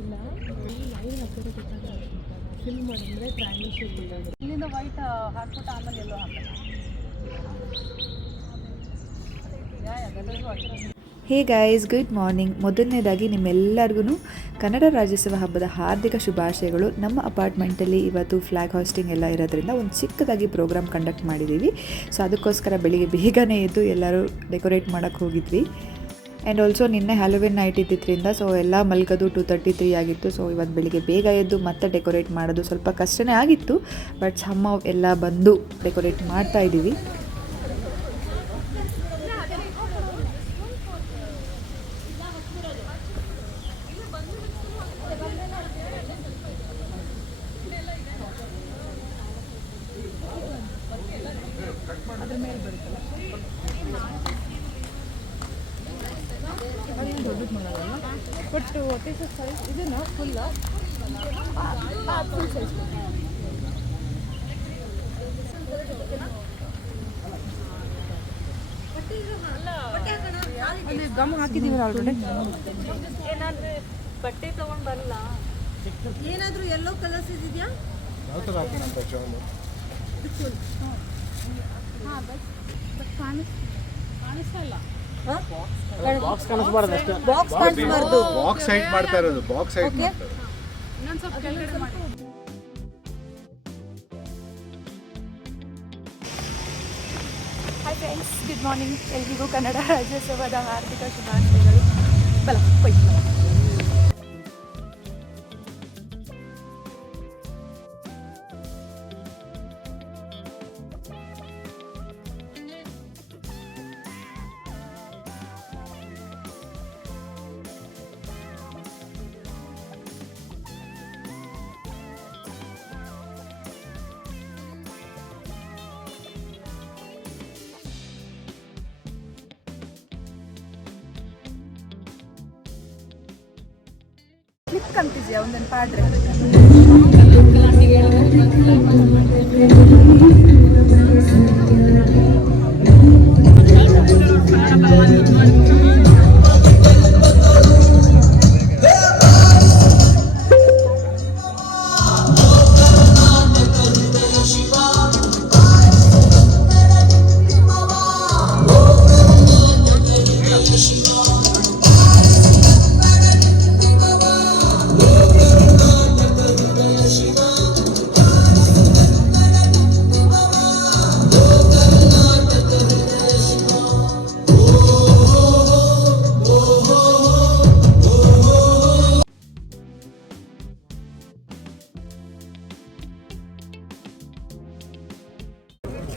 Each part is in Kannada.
ಇಲ್ಲ ಈ ಲೈನ್ ಹತ್ತಿರ ಫಿಲ್ ಮಾಡಿದ್ರೆ ಟ್ರಯಾಂಗಲ್ ಶೇಪ್ ಇದ್ದಾವೆ. ಇಲ್ಲಿಂದ ವೈಟ್ ಹಾಕ್ಬಿಟ್ಟು ಆಮೇಲೆ ಎಲ್ಲೋ ಹಾಕೋಣ. Hey guys, good morning. ಮೊದಲನೇದಾಗಿ ನಿಮ್ಮೆಲ್ಲರಿಗೂ ಕನ್ನಡ ರಾಜ್ಯೋತ್ಸವ ಹಬ್ಬದ ಹಾರ್ದಿಕ ಶುಭಾಶಯಗಳು. ನಮ್ಮ ಅಪಾರ್ಟ್ಮೆಂಟಲ್ಲಿ ಇವತ್ತು ಫ್ಲ್ಯಾಗ್ ಹಾಸ್ಟಿಂಗ್ ಎಲ್ಲ ಇರೋದ್ರಿಂದ ಒಂದು ಚಿಕ್ಕದಾಗಿ ಪ್ರೋಗ್ರಾಮ್ ಕಂಡಕ್ಟ್ ಮಾಡಿದ್ದೀವಿ. ಸೊ ಅದಕ್ಕೋಸ್ಕರ ಬೆಳಿಗ್ಗೆ ಬೇಗನೆ ಎದ್ದು ಎಲ್ಲರೂ ಡೆಕೋರೇಟ್ ಮಾಡೋಕ್ಕೆ ಹೋಗಿದ್ವಿ. ಆ್ಯಂಡ್ ಆಲ್ಸೋ ನಿನ್ನೆ ಹ್ಯಾಲೋವಿನ್ ನೈಟ್ ಇದ್ದಿದ್ದರಿಂದ ಸೊ ಎಲ್ಲ ಮಲ್ಗೋದು 2:33 ಆಗಿತ್ತು. ಸೊ ಇವತ್ತು ಬೆಳಿಗ್ಗೆ ಬೇಗ ಎದ್ದು ಮತ್ತೆ ಡೆಕೋರೇಟ್ ಮಾಡೋದು ಸ್ವಲ್ಪ ಕಷ್ಟನೇ ಆಗಿತ್ತು. ಬಟ್ ಸಮ್ಮ ಎಲ್ಲ ಬಂದು ಡೆಕೋರೇಟ್ ಮಾಡ್ತಾಯಿದ್ದೀವಿ. ಅದ್ರ ಮೇಲೆ ಬರುತ್ತಲ್ಲ ಅದೇನು ದೊಡ್ಡದು ಮಾಡೋದಲ್ಲ. But what is the size? ಇದನ್ನ ಫುಲ್ ಸೈಜ್ ಅಲ್ಲಿ ಗಮ್ ಹಾಕಿದ್ದೀವಿ ಆಲ್ರೆಡಿ. ಏನಾದ್ರೆ ಬಟ್ಟೆ ತಗೊಂಡು ಬರಲ್ಲ. ಏನಾದರೂ ಎಲ್ಲೋ ಕಲರ್ಸ್ ಇದೆಯಾ? ಯಾವ ಥರ ಹಾಕೋಣ ಅಂತ ಜಾಮು? ಕಾಣಿಸ್ತಾ ಇಲ್ಲ. ಬಾಕ್ಸ್ ಕಾಣಿಸ್ಬಾರ್ದು ಅಷ್ಟೇ. ಬಾಕ್ಸ್ ಕಾಣಿಸ್ಬಾರ್ದು. ಬಾಕ್ಸ್ ಹೈಟ್ ಮಾಡ್ತಾ ಇರೋದು, ಬಾಕ್ಸ್ ಹೈಟ್ ಮಾಡ್ತಾರೆ. ಇನ್ನೊಂದು ಸ್ವಲ್ಪ ಕೆಳಗಡೆ ಮಾಡಿ. Hi friends, good morning. ಎಲ್ರಿಗೂ ಕನ್ನಡ ರಾಜ್ಯೋತ್ಸವದ ಹಾರ್ದಿಕ ಶುಭಾಶಯಗಳು. ಬಲ ಪೈ ಕ್ಲಿಕ್ ಅಂತಿದ್ಯಾ ಒಂದೊಂದು ಪಾಡ್ರೆ.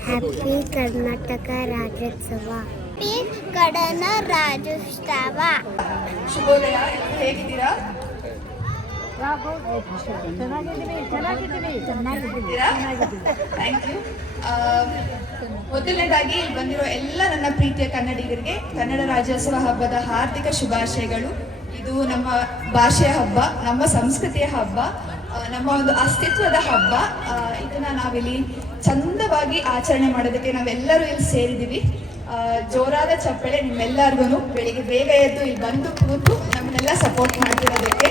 ಹ್ಯಾಪಿ ಕರ್ನಾಟಕ ರಾಜ್ಯೋತ್ಸವ. ಹ್ಯಾಪಿ ಕನ್ನಡ ರಾಜ್ಯೋತ್ಸವ. ಶುಭೋದಯ, ಹೇಗಿದ್ದೀರಾ? Thank you. ಮೊದಲನೇದಾಗಿ ಇಲ್ಲಿ ಬಂದಿರೋ ಎಲ್ಲ ನನ್ನ ಪ್ರೀತಿಯ ಕನ್ನಡಿಗರಿಗೆ ಕನ್ನಡ ರಾಜ್ಯೋತ್ಸವ ಹಬ್ಬದ ಹಾರ್ದಿಕ ಶುಭಾಶಯಗಳು. ಇದು ನಮ್ಮ ಭಾಷೆಯ ಹಬ್ಬ, ನಮ್ಮ ಸಂಸ್ಕೃತಿಯ ಹಬ್ಬ, ನಮ್ಮ ಒಂದು ಅಸ್ತಿತ್ವದ ಹಬ್ಬ. ಇದನ್ನ ನಾವಿಲ್ಲಿ ಚಂದವಾಗಿ ಆಚರಣೆ ಮಾಡೋದಕ್ಕೆ ನಾವೆಲ್ಲರೂ ಇಲ್ಲಿ ಸೇರಿದ್ದೀವಿ. ಜೋರಾದ ಚಪ್ಪಳೆ ನಿಮ್ಮೆಲ್ಲರಿಗೂ. ಬೆಳಿಗ್ಗೆ ಬೇಗ ಎದ್ದು ಇಲ್ಲಿ ಬಂದು ಕೂತು ನಮ್ಮನ್ನೆಲ್ಲ ಸಪೋರ್ಟ್ ಮಾಡ್ತಿರೋದಕ್ಕೆ.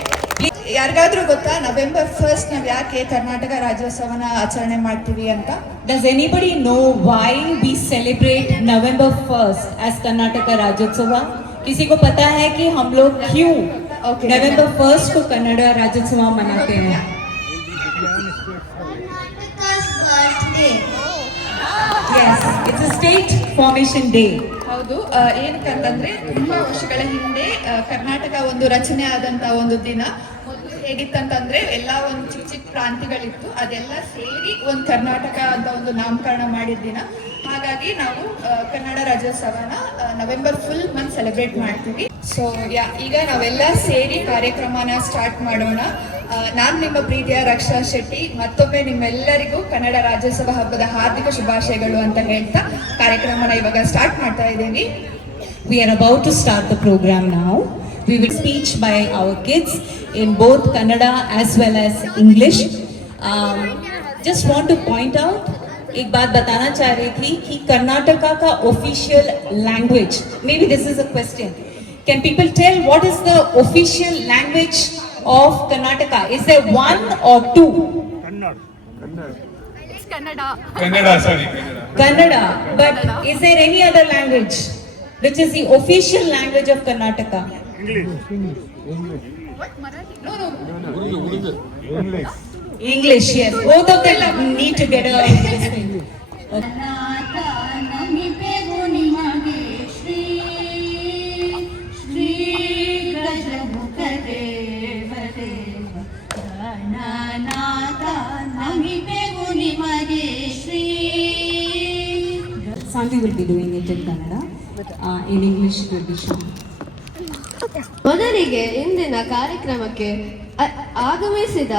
ಯಾರಿಗಾದ್ರೂ ಗೊತ್ತಾ November 1st ನಾವು ಯಾಕೆ ಕರ್ನಾಟಕ ರಾಜ್ಯೋತ್ಸವನ ಆಚರಣೆ ಮಾಡ್ತೀವಿ ಅಂತ? Does anybody know why we celebrate November 1st as Karnataka Rajyotsava? किसी को पता है कि हम लोग क्यों November 1st को कन्नड़ा राज्योत्सव मनाते हैं? Yes, it's a state formation day. ಹೌದು. ಏನಕ್ಕಂತಂದ್ರೆ ತುಂಬಾ ವರ್ಷಗಳ ಹಿಂದೆ ಕರ್ನಾಟಕ ಒಂದು ರಚನೆ ಆದಂತ ಒಂದು ದಿನ. ಮೊದಲು ಹೇಗಿತ್ತಂತಂದ್ರೆ ಎಲ್ಲ ಒಂದು ಚಿಕ್ಕ ಚಿಕ್ಕ ಪ್ರಾಂತ್ಯಗಳಿತ್ತು, ಅದೆಲ್ಲ ಸೇರಿ ಒಂದು ಕರ್ನಾಟಕ ಅಂತ ಒಂದು ನಾಮಕರಣ ಮಾಡಿದ ದಿನ. ಹಾಗಾಗಿ ನಾವು ಕನ್ನಡ ರಾಜ್ಯೋತ್ಸವನ ನವೆಂಬರ್ ಫುಲ್ ಮಂತ್ ಸೆಲೆಬ್ರೇಟ್ ಮಾಡ್ತೀವಿ. ಸೊ ಈಗ ನಾವೆಲ್ಲ ಸೇರಿ ಕಾರ್ಯಕ್ರಮನ ಸ್ಟಾರ್ಟ್ ಮಾಡೋಣ. ನಾನು ನಿಮ್ಮ ಪ್ರೀತಿಯ ರಕ್ಷಾ ಶೆಟ್ಟಿ ಮತ್ತೊಮ್ಮೆ ನಿಮ್ಮೆಲ್ಲರಿಗೂ ಕನ್ನಡ ರಾಜ್ಯೋತ್ಸವ ಹಬ್ಬದ ಹಾರ್ದಿಕ ಶುಭಾಶಯಗಳು ಅಂತ ಹೇಳ್ತಾ ಕಾರ್ಯಕ್ರಮನ ಇವಾಗ ಸ್ಟಾರ್ಟ್ ಮಾಡ್ತಾ ಇದ್ದೀನಿ. We are about to start the program now. We will speech by our kids in both Kannada as well as English. Just want to point out, एक बात बताना चाह रही थी कि कर्नाटका का official language, maybe this is a question, can people tell what is the official language of Karnataka? Is there one or two? Kannada, sorry. Kannada. But is there any other language which is the official language of Karnataka? English, yes. Both of them need to get a this thing. Okay. Sanvi will be doing it in Kannada. In English it will be shown. ಮೊದಲಿಗೆ ಇಂದಿನ ಕಾರ್ಯಕ್ರಮಕ್ಕೆ ಆಗಮಿಸಿದ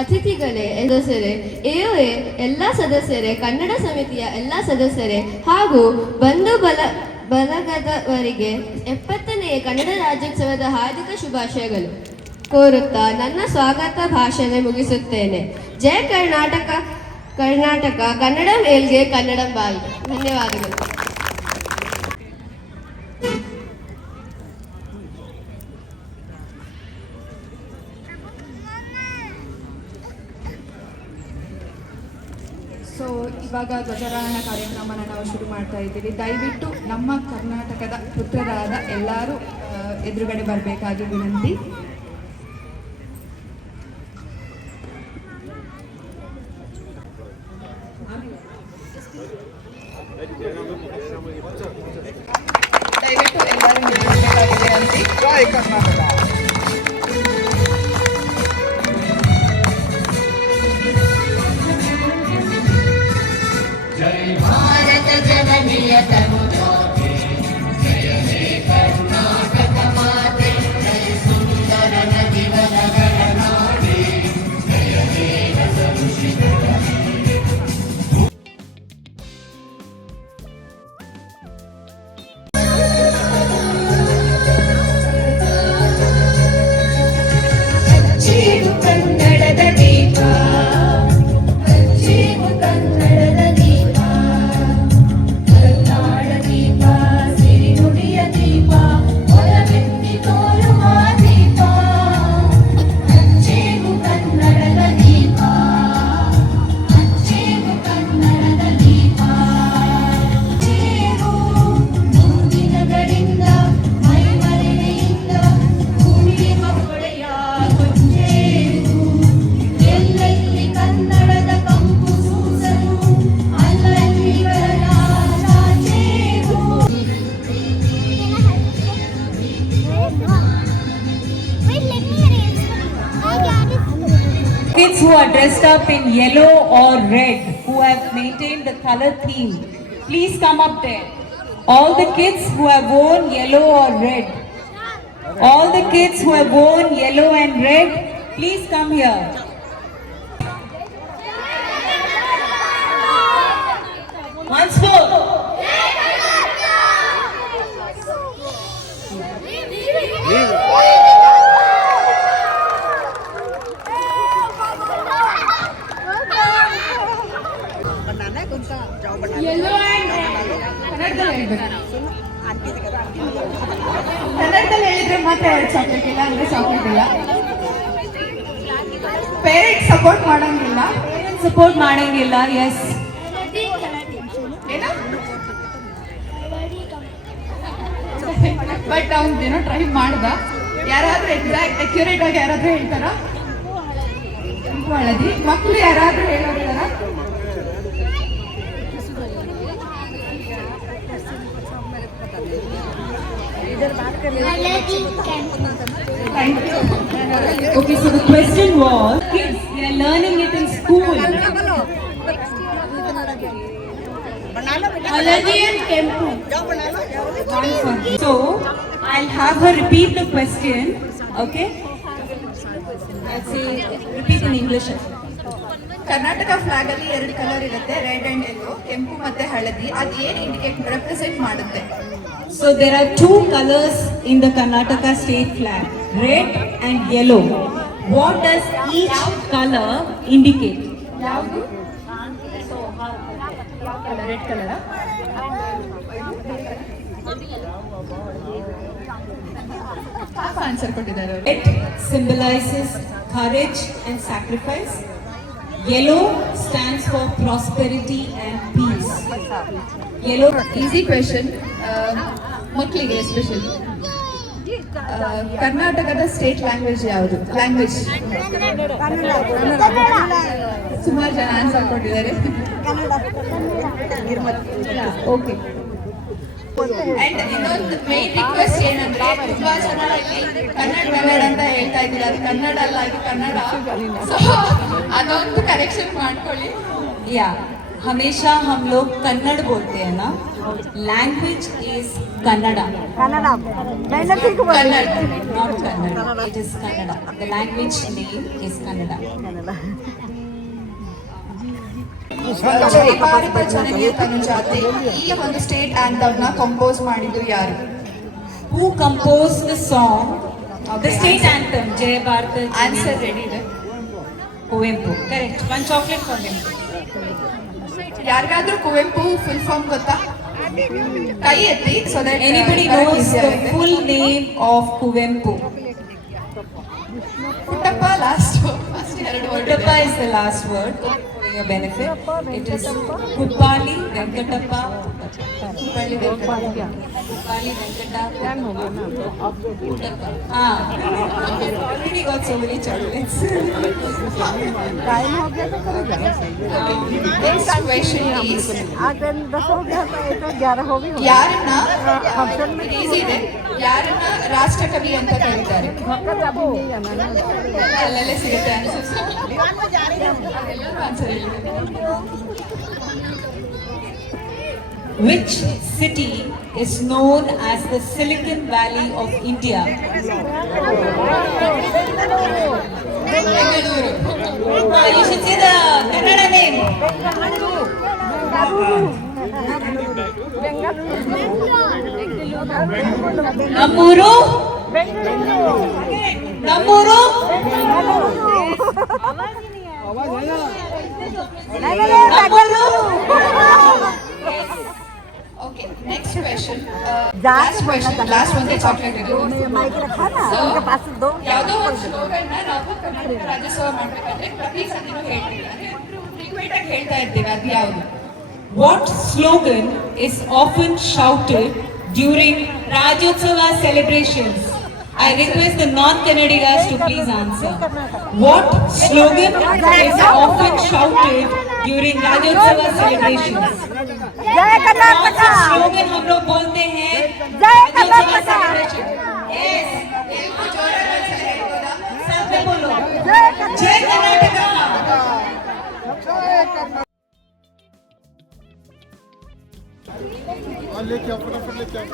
ಅತಿಥಿಗಳೇ, ಸದಸ್ಯರೇ, ಎಒಎ ಎಲ್ಲ ಸದಸ್ಯರೇ, ಕನ್ನಡ ಸಮಿತಿಯ ಎಲ್ಲ ಸದಸ್ಯರೇ ಹಾಗೂ ಬಂಧು ಬಳಗದವರಿಗೆ 70ನೇ ಕನ್ನಡ ರಾಜ್ಯೋತ್ಸವದ ಹಾರ್ದಿಕ ಶುಭಾಶಯಗಳು ಕೋರುತ್ತಾ ನನ್ನ ಸ್ವಾಗತ ಭಾಷಣ ಮುಗಿಸುತ್ತೇನೆ. ಜೈ ಕರ್ನಾಟಕ, ಕರ್ನಾಟಕ, ಕನ್ನಡಂ ಏಳ್ಗೆ, ಕನ್ನಡಂ ಬಾಳ್ಗೆ. ಧನ್ಯವಾದಗಳು. ಸೊ ಇವಾಗ ಧ್ವಜಾರೋಹಣ ಕಾರ್ಯಕ್ರಮನ ನಾವು ಶುರು ಮಾಡ್ತಾ ಇದ್ದೀವಿ. ದಯವಿಟ್ಟು ನಮ್ಮ ಕರ್ನಾಟಕದ ಪುತ್ರರಾದ ಎಲ್ಲರೂ ಎದುರುಗಡೆ ಬರಬೇಕಾಗಿ ವಿನಂತಿ. ದಯವಿಟ್ಟು ಎಲ್ಲರೂ ಬರಬೇಕಾಗಿ ವಿನಂತಿ. ಜೈ ಕರ್ನಾಟಕ. भारत जननीय तनुजाते जय हे कर्नाटक माते, जय सुंदर नदी वनगण नाडे, जय हे रसऋषि ಹಚ್ಚೇವು ಕನ್ನಡದ ದೀಪ, ಹಚ್ಚೇವು ಕನ್ನಡದ ದೀಪ, ಕರುನಾಡ ದೀಪ, ಸಿರಿನುಡಿಯ ದೀಪ, ಹೊರಬೆತ್ತಿ ತೋರುವ ದೀಪ. ಹಚ್ಚೇವು ಕನ್ನಡದ ದೀಪ, ಹಚ್ಚೇವು ಕನ್ನಡದ ದೀಪ. ಹಚ್ಚೇವು ಮುಂದಿನಗಳಿಂದ ಮೈಮರೆಯಿಂದ ಕುಣಿಯುವ ಹೊಳೆಯ ಕೊಚ್ಚೇವು. ಎಲ್ಲೆಲ್ಲಿ ಕನ್ನಡದ ಕಂಪು ಸೂಸಲು ಅಲ್ಲಲ್ಲಿ ಬರಲ ಚಾಚೇವು. Kids who are dressed up in yellow or red, who have maintained the color theme, please come up there. All the kids who have worn yellow or red, all the kids who have worn yellow and red, please come here. Once more. ಕನ್ನಡದಲ್ಲಿ ಹೇಳಿದ್ರೆ ಮಾತ್ರ 2 ಚಾಕ್ಲೇಟ್, ಇಲ್ಲ ಅಂದ್ರೆ ಚಾಕ್ಲೇಟ್ ಇಲ್ಲ. ಪೇರೆಂಟ್ ಸಪೋರ್ಟ್ ಮಾಡಂಗಿಲ್ಲ. Support ಮಾಡಂಗಿಲ್ಲ, yes. ಏನು ಬಟ್ ಅವ್ನು ಏನೋ ಟ್ರೈ ಮಾಡ್ದ. ಯಾರಾದ್ರೂ ಎಕ್ಸಾಕ್ಟ್ ಅಕ್ಯುರೇಟ್ ಆಗಿ ಯಾರಾದ್ರೂ ಹೇಳ್ತಾರ? ಹಳದಿ. ಮಕ್ಕಳು ಯಾರಾದ್ರೂ ಹೇಳೋದಾರ? Okay, so the question was, kids, they are learning it in school. ಹಳದಿ and ಕೆಂಪು. So, I'll have her repeat the question, okay? I'll say, repeat in English. Karnataka flag ಅಲ್ಲಿ 2 ಕಲರ್ ಇರುತ್ತೆ, ರೆಡ್ ಅಂಡ್ ಯೆಲ್ಲೋ, ಕೆಂಪು ಮತ್ತೆ ಹಳದಿ. ಅದು ಏನು ಇಂಡಿಕೇಟ್ ರೆಪ್ರೆಸೆಂಟ್ ಮಾಡುತ್ತೆ? So, there are 2 colors in the Karnataka state flag, red and yellow. What does each color indicate? ಯಾವುದು? Red colour. ಹಾಫ್ ಆನ್ಸರ್ ಕೊಟ್ಟಿದ್ದಾರೆ ಅವರು. It symbolizes courage and sacrifice. Yellow stands for prosperity and peace. Yellow. Easy question, ಮಕ್ಕಳಿಗೆ ಎಸ್ಪೆಷಲಿ. ಕರ್ನಾಟಕದ ಸ್ಟೇಟ್ ಲ್ಯಾಂಗ್ವೇಜ್ ಯಾವುದು? ಲ್ಯಾಂಗ್ವೇಜ್ ಸುಮಾರು ಜನ ಆನ್ಸರ್ ಕೊಟ್ಟಿದ್ದಾರೆ. ಓಕೆ. ಅಂಡ್ ಇನ್ನೊಂದು ಮೇನ್ ರಿಕ್ವೆಸ್ಟ್ ಏನಂದ್ರೆ, ತುಂಬಾ ಜನ ಇಲ್ಲಿ ಕನ್ನಡ ಅಂತ ಹೇಳ್ತಾ ಇದ್ದೀರಾ, ಅದು ಕನ್ನಡ ಅಲ್ಲ, ಇದು ಕನ್ನಡ. ಸೊ ಅದೊಂದು ಕರೆಕ್ಷನ್ ಮಾಡ್ಕೊಳ್ಳಿ. या हमेशा हम लोग कन्नड़ बोलते हैं ना, language is Kannada. Kannada Kannada, not Kannada. It is Kannada. The language name is Kannada. ಜೈ ಭಾರತ ಜನನಿಯ ತನುಜಾತೆ ಈ ಒಂದು ಸ್ಟೇಟ್ ಆಂಥಮ್ ನ ಕಂಪೋಸ್ ಮಾಡಿದ್ದು ಯಾರು? Who composed the song, the state anthem, Jai Bharata? Answer ready ಇದೆ. Kuvempu. Correct. One chocolate for him. ಯಾರಿಗಾದ್ರೂ ಕುವೆಂಪು ಫುಲ್ ಫಾರ್ಮ್ ಗೊತ್ತಾ? ಕೈ ಎತ್ತಿ. So that Anybody knows the full name of Kuvempu? Puttappa last first ಎರಡು word. Kuttappa is the last word. For your benefit, it is Kuppali Venkatappa. Kuppalli Venkata. Kuppali Venkata. Kuttappa. Ah. Already got so many chocolates. Next question is, आज 10 हो गया तो 11 हो गई. ಯಾರನ್ನ ಈಸಿ ಇದೆ, ಯಾರನ್ನ ರಾಷ್ಟ್ರಕವಿ ಅಂತ ಕರೀತಾರೆ? ಅಲ್ಲಲ್ಲೇ ಸಿಗುತ್ತೆ ಆನ್ಸರ್ಸ್. ಎಲ್ಲರೂ ಆನ್ಸರ್ ಹೇಳಿದ್ದಾರೆ. Which city is known as the Silicon Valley of India? Bengaluru. You should say the Kannada name. Nammuru. Nammuru. Okay, next question. Last question. Last one the chocolate ಇದೆ. So, ಯಾವುದೋ ಒಂದು ಸ್ಲೋಗನ್ ನಾವು ಕರ್ನಾಟಕ ರಾಜ್ಯೋತ್ಸವ ಮಾಡ್ಬೇಕಂದ್ರೆ ಪ್ರತಿ ಸತಿನೂ ಹೇಳ್ತೀವಿ, ಅಂದ್ರೆ ಫ್ರೀಕ್ವೆಂಟ್ ಆಗಿ ಹೇಳ್ತಾ ಇರ್ತೀವಿ, ಅದು ಯಾವುದು? What slogan is often shouted during Rajyotsava celebrations? I request the non-Kannadigas to please answer. What slogan is often shouted during Rajyotsava celebrations? जय कर्नाटक. स्लोगन हम लोग बोलते हैं जय Rajyotsava कर्नाटक. celebration. Yes, ಎಲ್ರು ಜೋರಾಗಿ ಒಂದ್ಸಲ ಹೇಳ್ಬೋದಾ? सब में बोलो. जय कर्नाटक. जय कर्नाटका. लेके आओ, फटाफट लेके आओ.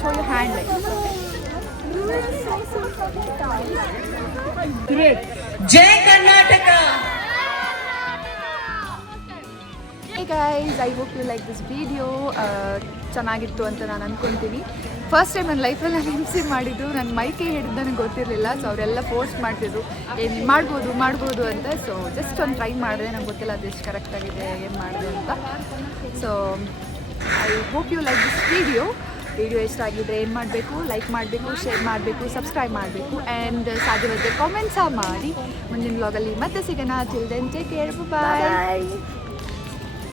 Show your hand like. जय Karnataka. Hey guys, I hope you like this video. ಚೆನ್ನಾಗಿತ್ತು ಅಂತ ನಾನು ಅಂದ್ಕೊತೀನಿ. ಫಸ್ಟ್ ಟೈಮ್ ನನ್ನ ಲೈಫಲ್ಲಿ ನಾನು MC ಮಾಡಿದ್ದು, ನನ್ನ ಮೈಕೆ ಹಿಡಿದು ನನಗೆ ಗೊತ್ತಿರಲಿಲ್ಲ. ಸೊ ಅವರೆಲ್ಲ ಫೋರ್ಸ್ ಮಾಡ್ತಿದ್ರು, ಏನು ಮಾಡ್ಬೋದು ಅಂತ. ಸೊ ಜಸ್ಟ್ ಒಂದು ಟ್ರೈ ಮಾಡಿದೆ, ನಂಗೆ ಗೊತ್ತಿಲ್ಲ ಅದು ಎಷ್ಟು ಕರೆಕ್ಟಾಗಿದೆ, ಏನು ಮಾಡಿದೆ ಅಂತ. So I hope you like this video ಇಷ್ಟ ಆಗಿದ್ರೆ ಏನು ಮಾಡಬೇಕು, ಲೈಕ್ ಮಾಡಬೇಕು, ಶೇರ್ ಮಾಡಬೇಕು, ಸಬ್ಸ್ಕ್ರೈಬ್ ಮಾಡಬೇಕು, ಆ್ಯಂಡ್ ಸಾಧ್ಯವಾದರೆ ಕಾಮೆಂಟ್ ಸಹ ಮಾಡಿ. ಮುಂದಿನ ವ್ಲಾಗಲ್ಲಿ ಮತ್ತೆ ಸಿಗೋಣ. ಟಿಲ್ ದೆನ್ ಟೇಕ್ ಕೇರ್, ಬಾಯ್.